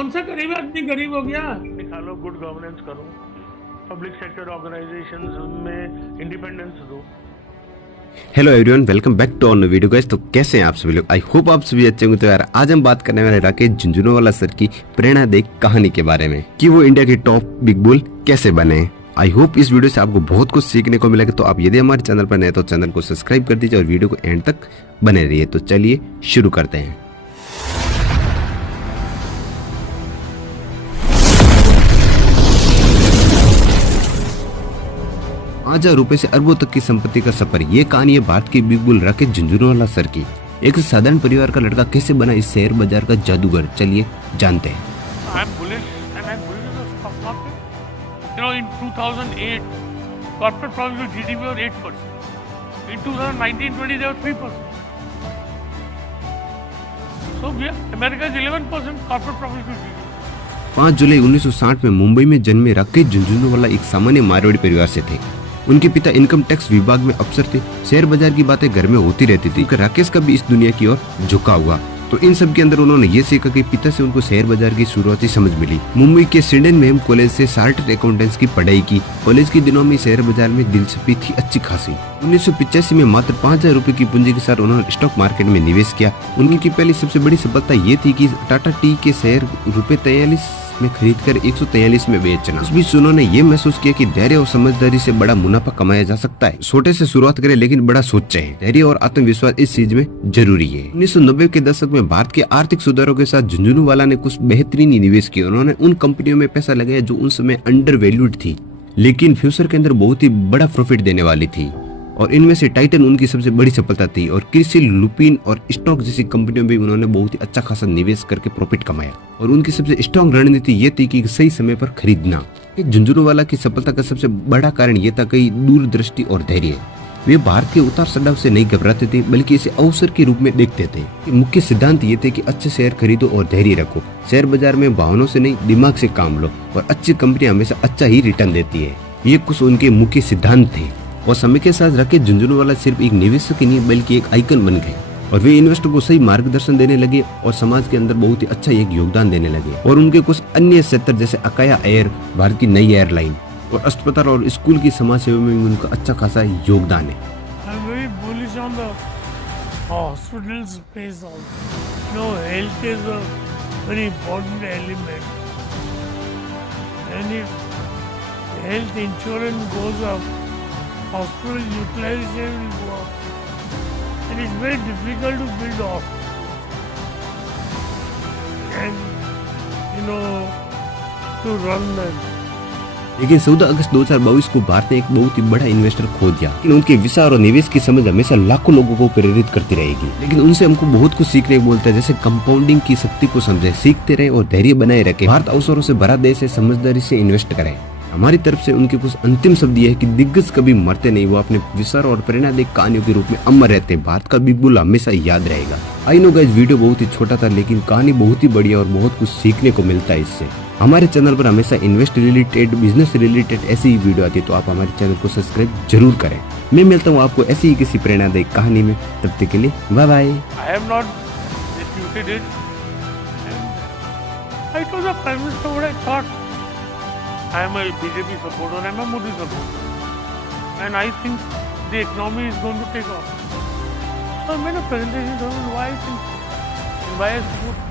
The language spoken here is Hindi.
कौन सा गरीब आदमी गरीब हो गया? निकालो, गुड गवर्नेंस करो, पब्लिक सेक्टर ऑर्गेनाइजेशंस में इंडिपेंडेंस दो। Hello everyone, welcome back to on video guys. तो कैसे हैं आप सभी लोग? आई होप आप सभी अच्छे होंगे। तो यार आज हम बात करने वाले राकेश झुंझुनवाला सर की प्रेरणादायक कहानी के बारे में कि वो इंडिया के टॉप बिग बुल कैसे बने। आई होप इस वीडियो से आपको बहुत कुछ सीखने को मिलेगा। तो आप यदि हमारे चैनल पर नए तो चैनल को सब्सक्राइब कर दीजिए और वीडियो को एंड तक बने रहिए। तो चलिए शुरू करते हैं। हजार रुपए से अरबों तक की संपत्ति का सफर, ये कहानी है भारत के big bull Rakesh Jhunjhunwala sir की। एक साधारण परिवार का लड़का कैसे बना इस शेयर बाजार का जादूगर, चलिए जानते हैं। I am bullish and I am bullish on the stock market. You know, in 2008, corporate profits to GDP were 8%. In 2019-20, they were 3%. So America is 11% corporate profits to GDP. 5 जुलाई 1960 में मुंबई में जन्मे राकेश झुंझुनवाला एक सामान्य मारवाड़ी परिवार से थे। उनके पिता इनकम टैक्स विभाग में अफसर थे। शेयर बाजार की बातें घर में होती रहती थी। राकेश का भी इस दुनिया की ओर झुका हुआ। तो इन सब के अंदर उन्होंने ये सीखा कि पिता से उनको शेयर बाजार की शुरुआती समझ मिली। मुंबई के सिडेनमेम कॉलेज से चार्टर्ड अकाउंटेंट्स की पढ़ाई की। कॉलेज के दिनों में शेयर बाजार में दिलचस्पी थी अच्छी खासी। 1985 में मात्र 5000 रुपए की पूंजी के साथ उन्होंने स्टॉक मार्केट में निवेश किया। उनकी पहली सबसे बड़ी सफलता ये थी कि टाटा टी के शेयर ₹43 में खरीदकर 143 में बेचना। उस बीच उन्होंने ये महसूस किया कि धैर्य और समझदारी से बड़ा मुनाफा कमाया जा सकता है। छोटे से शुरुआत करें लेकिन बड़ा सोचें। धैर्य और आत्मविश्वास इस चीज में जरूरी है। 1990 के दशक में भारत के आर्थिक सुधारों के साथ झुंझुनवाला ने कुछ बेहतरीन निवेश किए। उन्होंने उन कंपनियों में पैसा लगाया जो उस समय अंडर वैल्यूड थी लेकिन फ्यूचर के अंदर बहुत ही बड़ा प्रॉफिट देने वाली थी। और इनमें से टाइटन उनकी सबसे बड़ी सफलता थी। और क्रिसिल, लुपिन और स्टॉक जैसी कंपनियों में उन्होंने बहुत ही अच्छा खासा निवेश करके प्रॉफिट कमाया। और उनकी सबसे स्ट्रॉन्ग रणनीति ये थी कि सही समय पर खरीदना। झुंझुनवाला की सफलता का सबसे बड़ा कारण ये था कि दूरदृष्टि और धैर्य। वे भारत के उतार चढ़ाव से नहीं घबराते थे बल्कि इसे अवसर के रूप में देखते थे। मुख्य सिद्धांत ये थे कि अच्छे शेयर खरीदो और धैर्य रखो। शेयर बाजार में भावनाओं से नहीं दिमाग से काम लो और अच्छी कंपनियां हमेशा अच्छा ही रिटर्न देती है। ये कुछ उनके मुख्य सिद्धांत थे। और समय के साथ राकेश झुंझुनवाला सिर्फ एक निवेशक ही नहीं बल्कि एक आइकन बन गए। और वे इन्वेस्टर को सही मार्गदर्शन देने लगे और समाज के अंदर बहुत ही अच्छा एक योगदान देने लगे। और उनके कुछ अन्य क्षेत्र जैसे अकाया एयर, भारत की नई एयरलाइन और अस्पताल और स्कूल की समाज सेवा में उनका अच्छा खासा योगदान है। I am very bullish on the hospital space also. You know, health is a very important element. And if health insurance goes up, hospital utilization will go up. And it's very difficult to build hospitals. And, you know, to run them. लेकिन 14 अगस्त 2022 को भारत ने एक बहुत ही बड़ा इन्वेस्टर खो दिया। लेकिन उनके विचार और निवेश की समझ हमेशा लाखों लोगों को प्रेरित करती रहेगी। लेकिन उनसे हमको बहुत कुछ सीखने को मिलता है, जैसे कंपाउंडिंग की शक्ति को समझे, सीखते रहे और धैर्य बनाए रखें। भारत अवसरों से भरा देश है, समझदारी से इन्वेस्ट करें। हमारी तरफ से उनके कुछ अंतिम शब्द ये है कि दिग्गज कभी मरते नहीं, वो अपने विचार और प्रेरणादायक कहानियों के रूप में अमर रहते हैं। भारत का बिग बुल हमेशा याद रहेगा। आई नो गाइस, वीडियो बहुत ही छोटा था लेकिन कहानी बहुत ही बढ़िया और बहुत कुछ सीखने को मिलता है इससे। हमारे चैनल पर हमेशा इन्वेस्ट रिलेटेड, बिजनेस रिलेटेड ऐसी ही वीडियो आती है, तो आप हमारे चैनल को सब्सक्राइब जरूर करें। मैं मिलता हूँ आपको ऐसी ही किसी प्रेरणादायक कहानी में, तब तक के लिए bye bye. I am not disputed it. And I told the Prime Minister what I thought. I am a BJP supporter, I am a Modi supporter. And I think the economy is going to take off. So I made a presentation on why I think and why I support